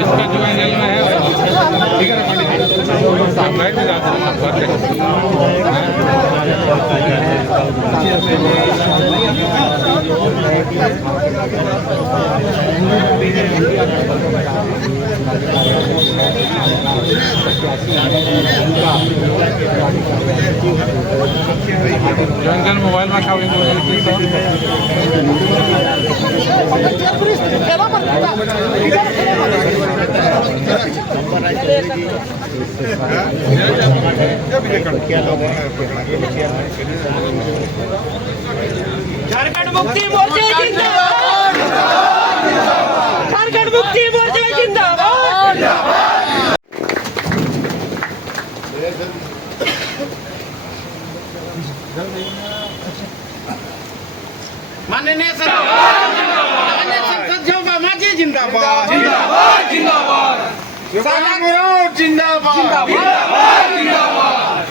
इसका जो एंगल में है ठीक है पंडित जी, आप बैठ भी जाते हैं, आप बात जो एंगल मोबाइल में खाओ झारखंड मुक्ति मोर्चा जिंदाबाद, झारखंड मुक्ति मोर्चा जिंदाबाद। माननीय संसद जोबा माझी जिंदाबाद, जिंदाबाद जिंदाबाद, जिंदाबाद जिंदाबाद जिंदाबाद।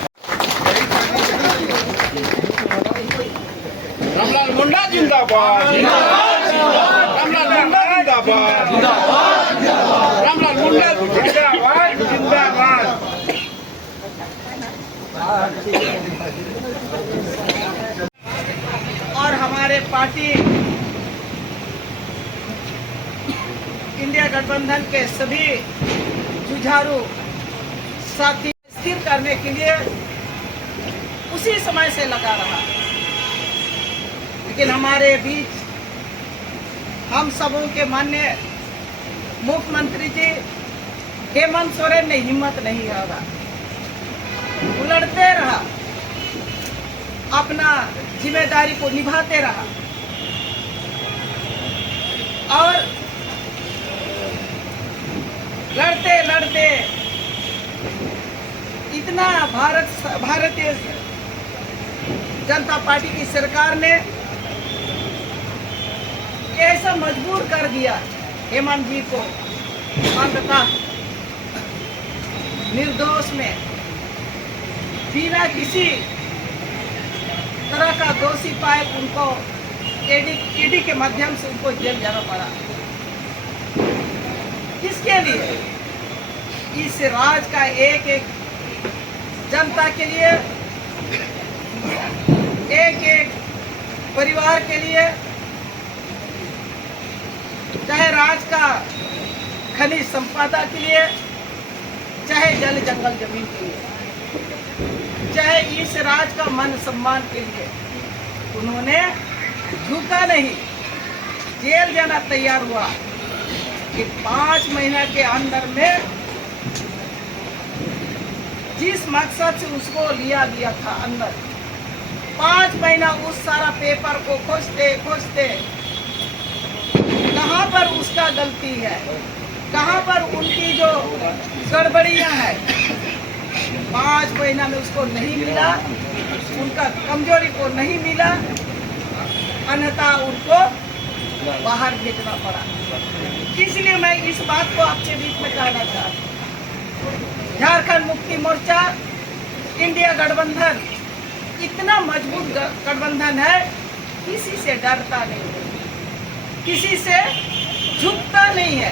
रामलाल मुंडा जिंदाबाद, जिंदाबाद रामलाल मुंडा जिंदाबाद, जिंदाबाद रामलाल मुंडा जिंदाबाद, जिंदाबाद। और हमारे पार्टी इंडिया गठबंधन के सभी जुझारू साथी स्थिर करने के लिए उसी समय से लगा रहा, लेकिन हमारे बीच हम सबों के माननीय मुख्यमंत्री जी हेमंत सोरेन ने हिम्मत नहीं हारा, उलटते रहा, अपना जिम्मेदारी को निभाते रहा और लड़ते लड़ते इतना भारतीय जनता पार्टी की सरकार ने ऐसा मजबूर कर दिया हेमंत जी को अंततः निर्दोष में बिना किसी तरह का दोषी पाए उनको ईडी के माध्यम से उनको जेल जाना पड़ा। किसके लिए? इस राज का एक एक जनता के लिए, एक एक परिवार के लिए, चाहे राज का खनिज संपदा के लिए, चाहे जल जंगल जमीन के लिए, चाहे इस राज का मान सम्मान के लिए उन्होंने झुका नहीं, जेल जाना तैयार हुआ कि 5 महीना के अंदर में जिस मकसद से उसको लिया गया था अंदर, 5 महीना उस सारा पेपर को खोजते खोजते कहाँ पर उसका गलती है, कहाँ पर उनकी जो गड़बड़ियाँ हैं, 5 महीना में उसको नहीं मिला, उनका कमजोरी को नहीं मिला, अन्यथा उनको बाहर भेजना पड़ा। इसलिए मैं इस बात को आपके बीच में कहना चाहता हूँ, झारखंड मुक्ति मोर्चा इंडिया गठबंधन इतना मजबूत गठबंधन है, किसी से डरता नहीं है, किसी से झुकता नहीं है,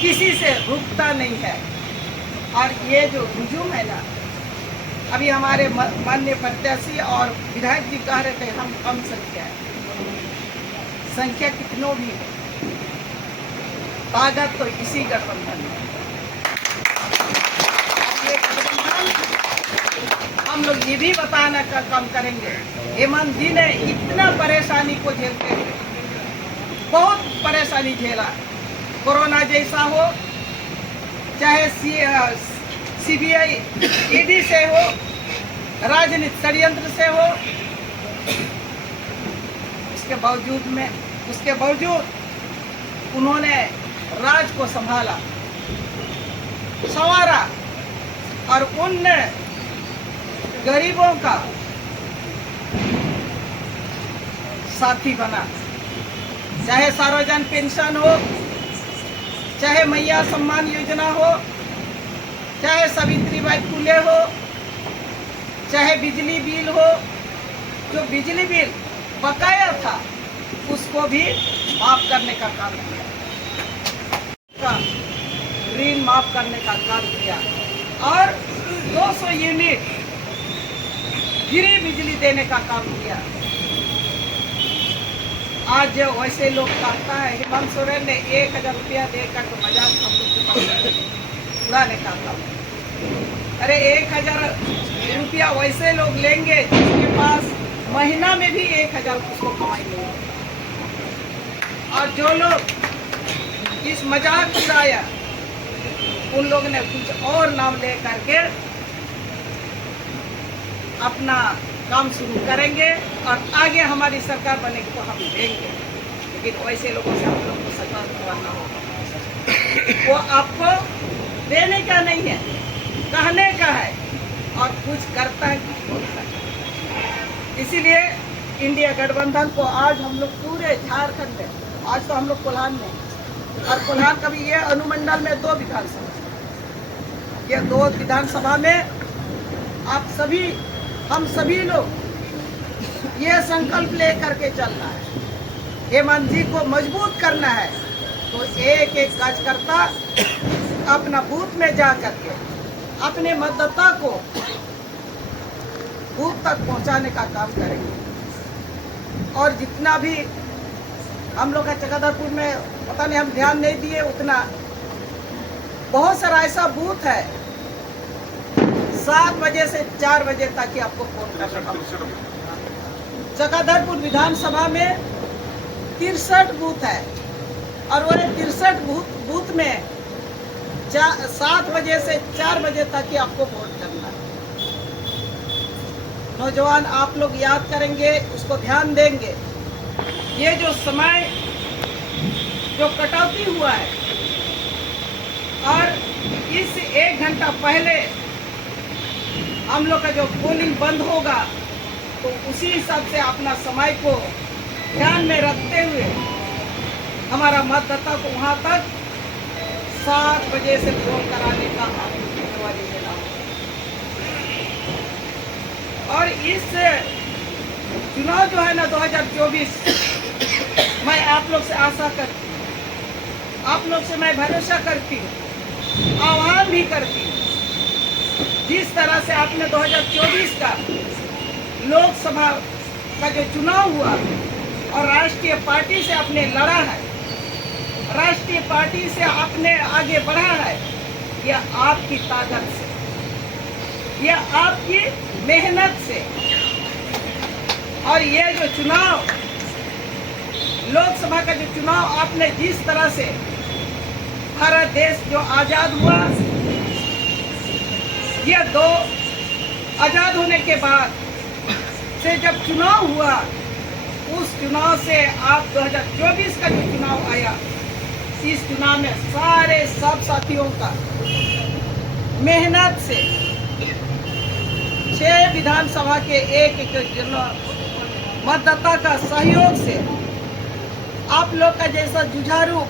किसी से रुकता नहीं है। और ये जो हुजूम है ना, अभी हमारे माननीय प्रत्याशी और विधायक जी कह रहे थे हम कम संख्या है, संख्या कितनों भी है, ताकत तो इसी गठबंधन में। ये गठबंधन हम लोग ये भी बताने का काम करेंगे, हेमंत जी ने इतना परेशानी को झेलते हैं, बहुत परेशानी झेला, कोरोना जैसा हो, चाहे सीबीआई ईडी से हो, राजनीतिक षड्यंत्र से हो, उसके बावजूद उन्होंने राज को संभाला, संवारा और उन गरीबों का साथी बना। चाहे सार्वजनिक पेंशन हो, चाहे मैया सम्मान योजना हो, चाहे सावित्रीबाई फुले हो, चाहे बिजली बिल हो, जो बिजली बिल बकाया था उसको भी माफ करने का काम किया, ऋण माफ करने का काम किया और 200 यूनिट गिरी बिजली देने का काम किया। आज वैसे लोग कहता है हेमंत सोरेन ने 1000 रुपया देकर तो मजाक हम लोग के पास उड़ाने का काम। अरे 1000 रुपया वैसे लोग लेंगे जिसके पास महीना में भी 1000 उसको कमाई नहीं होगी। और जो लोग इस मजाक उड़ाया उन लोगों ने कुछ और नाम ले करके अपना काम शुरू करेंगे और आगे हमारी सरकार बनेगी तो हम देंगे, लेकिन वैसे लोगों से हम लोग को सरकार करवाना होगा। वो आपको देने का नहीं है, कहने का है और कुछ करता है कुछ बोलता है। इसीलिए इंडिया गठबंधन को आज हम लोग पूरे झारखंड में, आज तो हम लोग कोल्हान में, और कोल्हान का भी ये अनुमंडल में 2 विधानसभा, ये 2 विधानसभा में आप सभी, हम सभी लोग ये संकल्प ले करके चलना है, हेमंत जी को मजबूत करना है। तो एक एक कार्यकर्ता अपना बूथ में जा करके अपने मतदाता को बूथ तक पहुंचाने का काम करेंगे। और जितना भी हम लोग का चक्रधरपुर में पता नहीं हम ध्यान नहीं दिए उतना, बहुत सारा ऐसा बूथ है 7 बजे से 4 बजे तक ही आपको फोन करना। चक्रधरपुर विधानसभा में 63 बूथ है और वो 63 बूथ में 7 बजे से 4 बजे तक ही आपको वोट करना है। नौजवान आप लोग याद करेंगे, उसको ध्यान देंगे। ये जो समय जो कटौती हुआ है और इस 1 घंटा पहले हम लोग का जो पोलिंग बंद होगा तो उसी हिसाब से अपना समय को ध्यान में रखते हुए हमारा मतदाता को वहां तक 7 बजे से वोट कराने का जिम्मेवारी लेना होगा। और इस चुनाव जो है ना 2024, मैं आप लोग से आशा करती हूँ, आप लोग से मैं भरोसा करती हूँ, आह्वान भी करती हूँ। जिस तरह से आपने 2024 का लोकसभा का जो चुनाव हुआ और राष्ट्रीय पार्टी से आपने लड़ा है, राष्ट्रीय पार्टी से आपने आगे बढ़ा है, यह आपकी ताकत से, यह आपकी मेहनत से। और ये जो चुनाव, लोकसभा का जो चुनाव आपने जिस तरह से, भारत देश जो आजाद हुआ, ये 2 आजाद होने के बाद से जब चुनाव हुआ, उस चुनाव से आप 2024 का जो चुनाव आया, इस चुनाव में सारे सब साथियों का मेहनत से 6 विधानसभा के एक मतदाता का सहयोग से, आप लोग का जैसा जुझारू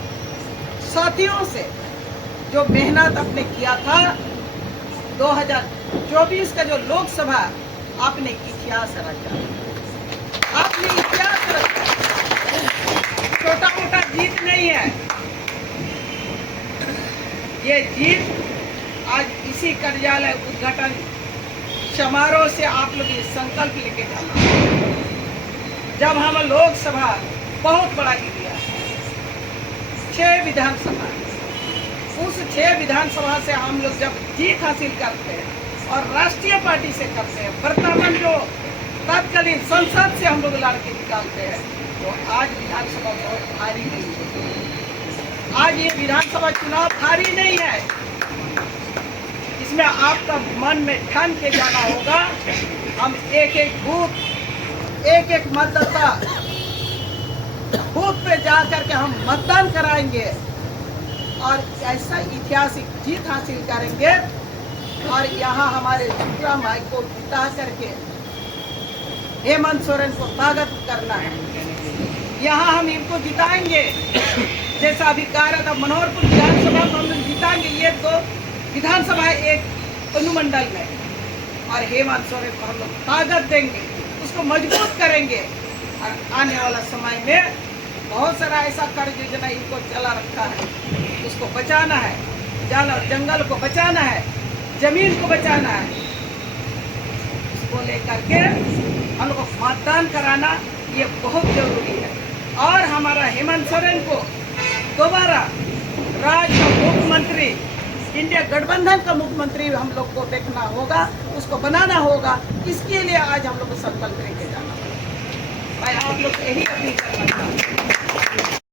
साथियों से जो मेहनत आपने किया था, 2024 का जो लोकसभा आपने इतिहास रचा, आपने इतिहास रचा। छोटा मोटा जीत नहीं है ये जीत। आज इसी कार्यालय उद्घाटन समारोह से आप लोग ये संकल्प लेके जाना, जब हम लोकसभा बहुत बड़ा एरिया है, 6 विधानसभा, उस 6 विधानसभा से हम लोग जब जीत हासिल करते हैं और राष्ट्रीय पार्टी से करते हैं, वर्तमान जो तत्कालीन संसद से हम लोग लड़के निकालते हैं, तो आज विधानसभा बहुत भारी नहीं है। आज ये विधानसभा चुनाव भारी नहीं है, इसमें आपका मन में ठान के जाना होगा। हम एक एक बूथ, एक एक मतदाता बूथ पे जा करके हम मतदान कराएंगे और ऐसा ऐतिहासिक जीत हासिल करेंगे। और यहाँ हमारे सुप्रीम भाई को जिता करके हेमंत सोरेन को ताकत करना है। यहाँ हम इनको जिताएंगे, जैसा अभी कह रहा था मनोहरपुर विधानसभा को हम जिताएंगे। ये 2 विधानसभा एक अनुमंडल में, और हेमंत सोरेन को हम लोग ताकत देंगे, उसको मजबूत करेंगे और आने वाला समय में बहुत सारा ऐसा कर्ज योजना इनको चला रखा है, उसको बचाना है। जंगल को बचाना है, जमीन को बचाना है। इसको लेकर के हम लोग को मतदान कराना ये बहुत जरूरी है। और हमारा हेमंत सोरेन को दोबारा राज्य का मुख्यमंत्री, इंडिया गठबंधन का मुख्यमंत्री हम लोग को देखना होगा, उसको बनाना होगा। इसके लिए आज हम लोग को संकल्प लेके जाना होगा। मैं आप लोग यही अपील करना चाहता हूँ।